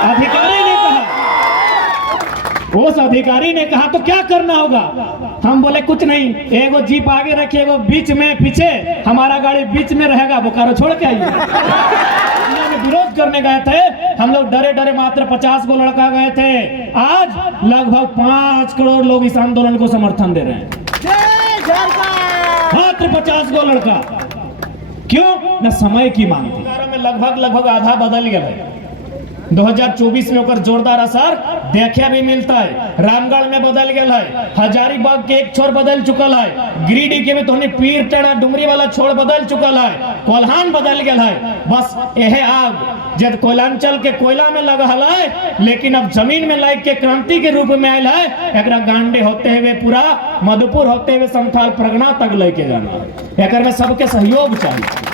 अधिकारी ने कहा, उस अधिकारी ने कहा तो क्या करना होगा? हम बोले कुछ नहीं, एगो जीप आगे रखिए, एगो बीच में पीछे, हमारा गाड़ी बीच में रहेगा, बोकारो छोड़ के आइए। विरोध करने गए थे हम लोग, डरे डरे मात्र 50 गो लड़का गए थे। आज लगभग 5 करोड़ लोग इस आंदोलन को समर्थन दे रहे हैं, मात्र 50 गो लड़का। क्यों? न समय की मांग थी। में लगभग आधा बदल गया है। 2024 में ओकर जोरदार असर देखे भी मिलता है। रामगढ़ में बदल गया है, हजारीबाग के एक छोर बदल चुकल है, गिरिडीह के में तो पीर टेढ़ा डुमरी वाला छोर बदल चुकल है, कोल्हान बदल गया है। बस यह आग जब कोयलांचल के कोयला में लगा है, लेकिन अब जमीन में लाइक के क्रांति के रूप में आयल है। एक गांडे होते हुए पूरा मधुपुर होते हुए संथाल परगना तक लेके जाना, एक में सबके सहयोग चाहिए।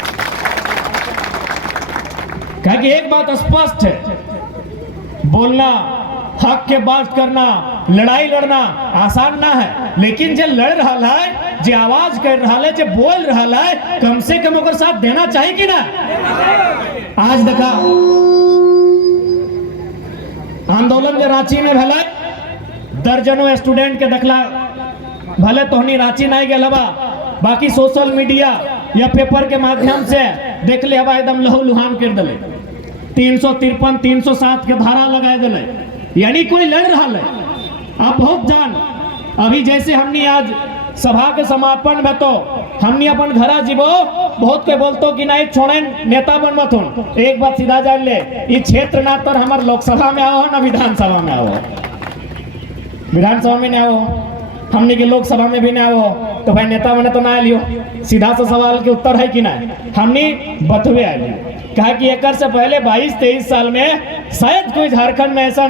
कह कि एक बात स्पष्ट है, बोलना, हक के बात करना, लड़ाई लड़ना आसान ना है, लेकिन जो लड़ रहा है, जो आवाज कर रहा है, जो बोल रहा है, कम से कम ओकर साथ देना चाहिए कि ना। आज देखा आंदोलन जो रांची में भला, दर्जनों स्टूडेंट के देखला भले तोहनी रांची नहीं गया बा, बाकी सोशल मीडिया या पेपर के माध्यम से देख ले हवा, एकदम लहू लुहान कर दिले, 353 307 के धारा लगा दिले, यानी कोई लड़ रहा है। आप बहुत जान, अभी जैसे हमने आज सभा के समापन में तो हमने अपन घरा जीवो, बहुत के बोलतो कि नहीं छोड़े नेता बन मत हो। एक बात सीधा जान ले, ये क्षेत्र ना तर हमारे लोकसभा में आओ ना विधानसभा में आओ, विधानसभा में नहीं आओ, हमने के लोकसभा में भी नहीं आओ, तो भाई नेता बने तो ना लियो। सीधा सा सवाल के उत्तर है कि नहीं, हमने बतवे आए कहा कि एक से पहले 22-23 साल में शायद कोई झारखंड में ऐसा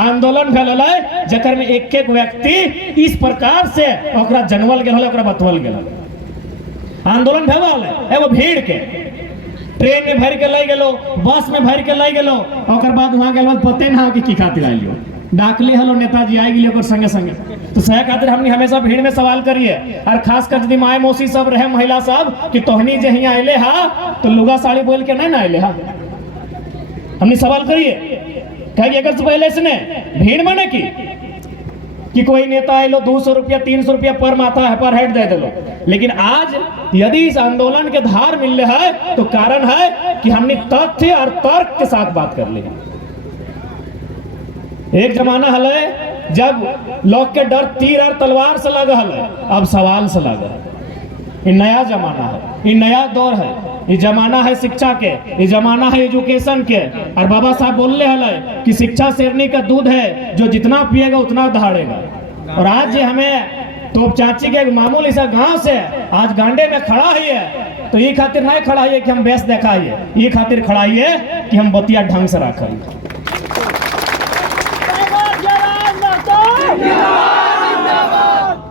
आंदोलन फैलल है जकर में एक एक व्यक्ति इस प्रकार से ओकरा जनवल गेल, ओकरा बतवल गेल। आंदोलन भैल है वो भीड़ के, ट्रेन में भर के लाई गेलो, बस में भर के लाई गेलो, ओकर बाद वहां गेल पते ना कि खातिर आइलियो, डाकले हलो नेताजी आई गेलियो ओकर संगे संगे। तो सह खातिर हमने हमेशा भीड़ में सवाल करिए, और खास कर यदि माए मौसी सब रहे, महिला सब, कि तोहनी जे हियां आइले हा तो लुगा साड़ी बोल के नहीं ना आइले हा, हमने सवाल करिए। कहे अगर से पहले इसने भीड़ माने कि कोई नेता आइलो 200 रुपया 300 रुपया पर माथा है पर हेड दे दिलो, लेकिन आज यदि इस आंदोलन के धार मिल रहा है तो कारण है कि हमने तथ्य और तर्क के साथ बात कर ली। एक जमाना है जब लोग के डर तीर और तलवार से लगा है, अब सवाल से लगा है। ये नया जमाना है, ये नया दौर है, ये जमाना है शिक्षा के, ये जमाना है एजुकेशन के। और बाबा साहब बोल रहे हैं कि शिक्षा शेरनी का दूध है, जो जितना पिएगा उतना दहाड़ेगा। और आज ये हमें तोप चाची के मामूली सा गांव से आज गांडे में खड़ा है, तो ये खातिर नहीं खड़ा है कि हम बेस दिखाइए, ये खातिर खड़ा है कि हम बतिया ढंग से रखें।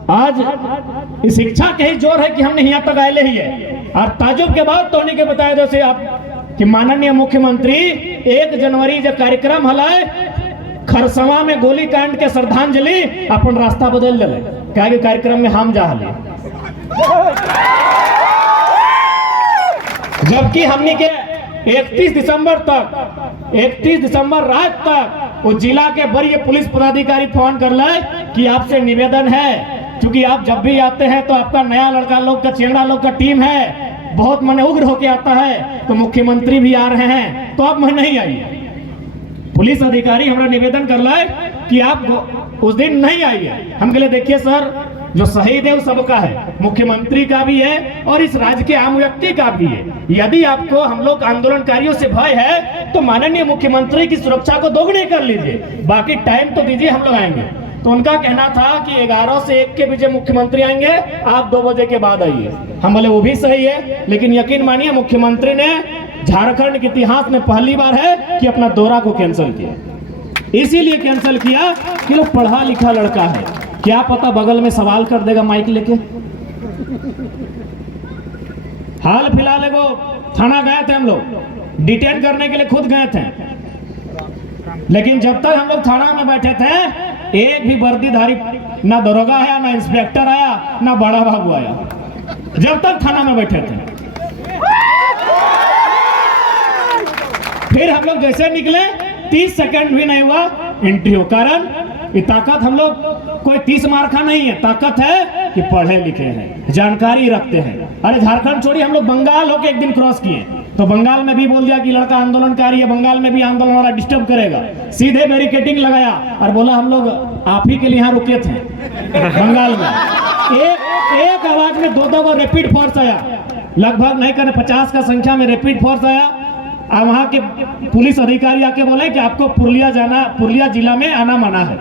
आज इस शिक्षा के ही जोर है कि हमने यहाँ तक आए ही है। और ताजुब के बाद तो के बताया जैसे आप कि माननीय मुख्यमंत्री 1 जनवरी जो कार्यक्रम हलाए खरसवा में गोलीकांड के श्रद्धांजलि अपन रास्ता बदल दिले, क्या कार्यक्रम में हम जा हले, जबकि हमने के 31 दिसंबर रात तक वो जिला के वरीय पुलिस पदाधिकारी फोन कर ले कि आपसे निवेदन है, क्योंकि आप जब भी आते हैं तो आपका नया लड़का लोग का, चेंडा लोग का टीम है, बहुत मन उग्र होके आता है, तो मुख्यमंत्री भी आ रहे हैं तो आप मैं नहीं आइए। पुलिस अधिकारी हमारा निवेदन कर रहा है कि आप उस दिन नहीं आइए। हम कहले देखिए सर, जो शहीद है वो सबका है, मुख्यमंत्री का भी है और इस राज्य के आम व्यक्ति का भी है। यदि आपको हम लोग आंदोलनकारियों से भय है तो माननीय मुख्यमंत्री की सुरक्षा को दोगुनी कर लीजिए, बाकी टाइम तो दीजिए, हम लोग आएंगे। तो उनका कहना था कि 11 से 1 के बजे मुख्यमंत्री आएंगे, आप 2 बजे के बाद आइए। हम बोले वो भी सही है, लेकिन यकीन मानिए मुख्यमंत्री ने झारखंड के इतिहास में पहली बार है कि अपना दौरा को कैंसिल किया। इसीलिए कैंसिल किया कि वो पढ़ा लिखा लड़का है, क्या पता बगल में सवाल कर देगा माइक लेके। हाल फिलहाल एगो थाना गए थे हम लोग, डिटेन करने के लिए खुद गए थे, लेकिन जब तक हम लोग थाना में बैठे थे एक भी वर्दीधारी ना दरोगा आया, ना इंस्पेक्टर आया, ना बड़ा बाबू आया, जब तक थाना में बैठे थे। फिर हम लोग जैसे निकले 30 सेकंड भी नहीं हुआ एंट्री हो। कारण ये ताकत हम लोग कोई 30 मार्का नहीं है, ताकत है कि पढ़े लिखे हैं, जानकारी रखते हैं। अरे झारखंड छोड़िए, हम लोग बंगाल होके एक दिन क्रॉस किए तो बंगाल में भी बोल दिया कि लड़का आंदोलनकारी है, बंगाल में भी आंदोलन वाला डिस्टर्ब करेगा, सीधे बैरिकेडिंग लगाया और बोला हम लोग आप ही के लिए यहाँ रुके थे बंगाल में। एक आवाज में दो को रैपिड फोर्स आया, लगभग नहीं करने 50 का संख्या में रैपिड फोर्स आया। और वहाँ के पुलिस अधिकारी आके बोले कि आपको पुरुलिया जिला में आना मना है।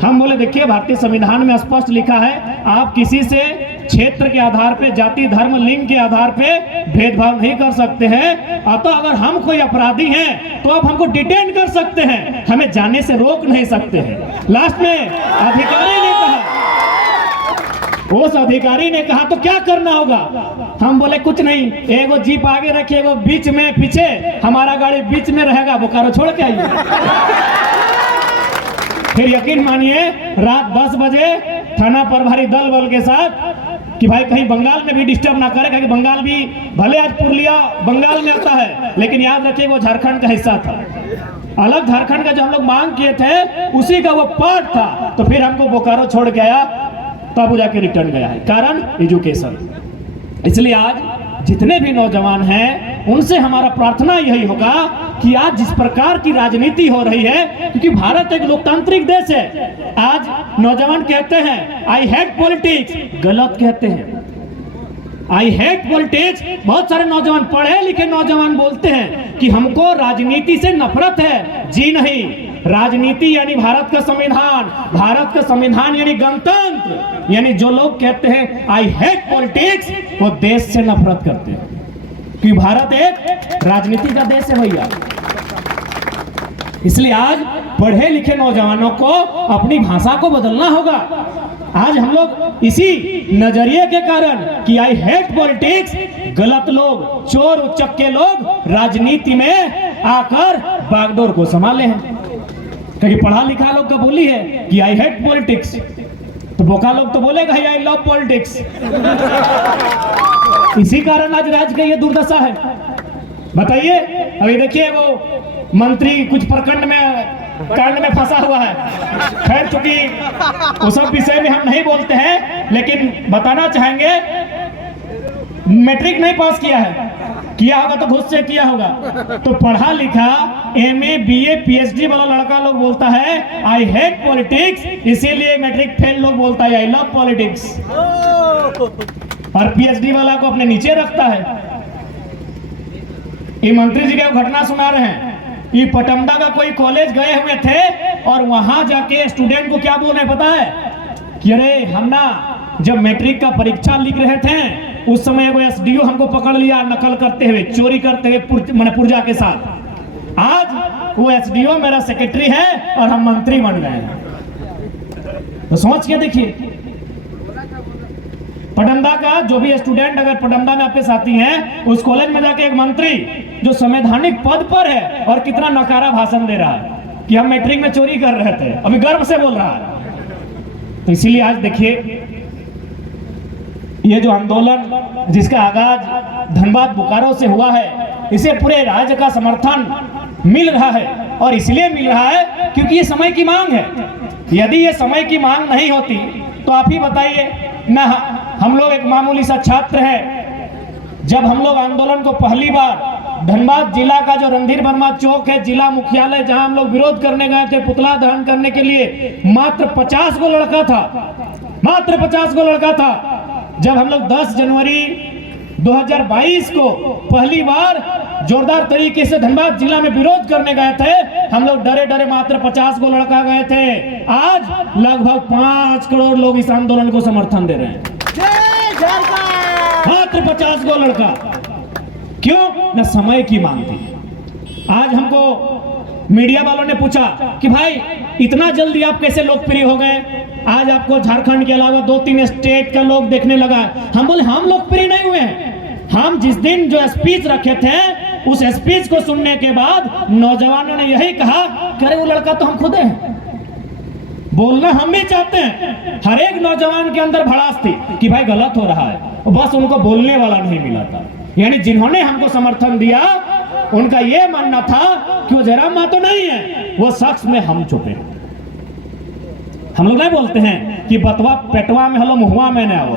हम बोले देखिए भारतीय संविधान में स्पष्ट लिखा है आप किसी से क्षेत्र के आधार पे, जाति धर्म लिंग के आधार पे भेदभाव नहीं कर सकते हैं। तो अगर हम कोई अपराधी हैं तो आप हमको डिटेन कर सकते हैं, हमें जाने से रोक नहीं सकते हैं। लास्ट में अधिकारी ने कहा, उस अधिकारी ने कहा तो क्या करना होगा? हम बोले कुछ नहीं, एगो जीप आगे रखिए, एगो बीच में पीछे, हमारा गाड़ी बीच में रहेगा, बोकारो छोड़ के आइए। फिर यकीन मानिए रात 10 बजे थाना प्रभारी दल बल के साथ कि भाई कहीं बंगाल में भी डिस्टर्ब ना करे, क्योंकि बंगाल भी भले आज पुरुलिया बंगाल में आता है लेकिन याद रखिए वो झारखंड का हिस्सा था। अलग झारखंड का जो हम लोग मांग किए थे उसी का वो पार्ट था। तो फिर हमको बोकारो छोड़ के आया, तब जाके रिटर्न गया है। कारण एजुकेशन। इसलिए आज जितने भी नौजवान हैं उनसे हमारा प्रार्थना यही होगा कि आज जिस प्रकार की राजनीति हो रही है, क्योंकि भारत एक लोकतांत्रिक देश है, आज नौजवान कहते हैं आई हेट पॉलिटिक्स, गलत कहते हैं। आई हेट पॉलिटिक्स, बहुत सारे नौजवान पढ़े लिखे नौजवान बोलते हैं कि हमको राजनीति से नफरत है। जी नहीं, राजनीति यानी भारत का संविधान, भारत का संविधान यानी गणतंत्र। यानी जो लोग कहते हैं आई हेट पॉलिटिक्स वो देश से नफरत करते हैं, क्योंकि भारत एक राजनीति का देश है भैया। इसलिए आज पढ़े लिखे नौजवानों को अपनी भाषा को बदलना होगा। आज हम लोग इसी नजरिए के कारण कि आई हेट पॉलिटिक्स, गलत लोग, चोर उचक्के लोग राजनीति में आकर बागडोर को संभाले हैं। क्योंकि पढ़ा लिखा लोग का बोली है कि आई हेट पॉलिटिक्स, तो बोका लोग तो बोलेगा आई लव पॉलिटिक्स। इसी कारण आज राज्य का ये दुर्दशा है। बताइए, अभी देखिए वो मंत्री कुछ प्रखंड में कांड में फंसा हुआ है। खैर चूंकि उस सब विषय में हम नहीं बोलते हैं, लेकिन बताना चाहेंगे मैट्रिक नहीं पास किया है, किया होगा तो घुस से किया होगा। तो पढ़ा लिखा MA BA PhD वाला लड़का लोग बोलता है आई हेट पॉलिटिक्स, इसीलिए मैट्रिक फेल लोग बोलता है आई लव पॉलिटिक्स, और PhD वाला को अपने नीचे रखता है। ये मंत्री जी का घटना सुना रहे हैं, ये पटमदा का कोई कॉलेज गए हुए थे और वहां जाके स्टूडेंट को क्या बोल रहे पता है कि अरे हम ना जब मैट्रिक का परीक्षा लिख रहे थे उस समय वो SDO हमको पकड़ लिया नकल करते हुए, चोरी करते हुए पुर्जा के साथ। आज वो SDO मेरा सेक्रेटरी है और हम मंत्री बन गए हैं। तो सोच के देखिए, पटमदा का जो भी स्टूडेंट अगर पटमदा में आपके साथी हैं, उस कॉलेज में जाके एक मंत्री जो संवैधानिक पद पर है और कितना नकारा भाषण दे रहा है कि हम मैट्रिक में चोरी कर रहे थे, अभी गर्व से बोल रहा है। तो इसीलिए आज देखिए ये जो आंदोलन जिसका आगाज धनबाद बोकारो से हुआ है, इसे पूरे राज्य का समर्थन मिल रहा है। और इसलिए मिल रहा है क्योंकि ये समय की मांग है। यदि ये समय की मांग नहीं होती तो आप ही बताइए ना, हम लोग एक मामूली सा छात्र है। जब हम लोग आंदोलन को पहली बार धनबाद जिला का जो रणधीर वर्मा चौक है जिला मुख्यालय, जहां हम लोग विरोध करने गए थे पुतला दहन करने के लिए, मात्र 50 गो लड़का था, मात्र 50 गो लड़का था। जब हम लोग 10 जनवरी 2022 को पहली बार जोरदार तरीके से धनबाद जिला में विरोध करने गए थे, हम लोग डरे डरे मात्र 50 गो लड़का गए थे। आज लगभग 5 करोड़ लोग इस आंदोलन को समर्थन दे रहे हैं, मात्र 50 गो लड़का। क्यों? न समय की मांग थी। आज हमको मीडिया वालों ने पूछा कि भाई इतना जल्दी आप कैसे लोकप्रिय हो गए, आज आपको झारखंड के अलावा 2-3 स्टेट का लोग देखने लगा। हम बोले हम लोकप्रिय नहीं हुए हैं, हम जिस दिन जो स्पीच रखे थे उस स्पीच को सुनने के बाद नौजवानों ने यही कहा कि अरे वो लड़का तो हम खुद हैं, बोलना हम भी चाहते हैं। हर एक नौजवान के अंदर भड़ास थी कि भाई गलत हो रहा है, बस उनको बोलने वाला नहीं मिला था। यानी जिन्होंने हमको समर्थन दिया उनका यह मानना था साखियो जयराम महतो नहीं है, वो शख्स में हम छुपे। हम लोग नहीं बोलते हैं कि बतवा पेटवा में हलो मुहवा में न आओ,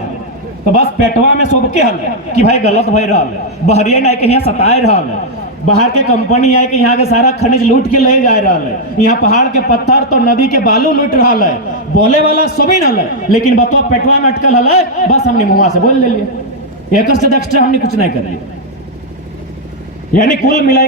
तो बस पेटवा में सबके हल कि भाई गलत भई रहा है, बहरिया नहीं के यहाँ सताए रहा है, बाहर के कंपनी आए कि यहाँ के सारा खनिज लूट के ले जा रहा है, यहाँ पहाड़ के पत्थर तो नदी के बालू लूट रहा है, बोले वाला सभी न है, लेकिन बतवा पेटवा में अटकल हल, बस हमने मुहवा से बोल ले लिए, एक से एक्स्ट्रा हमने कुछ नहीं कर लिया। यानी कुल मिला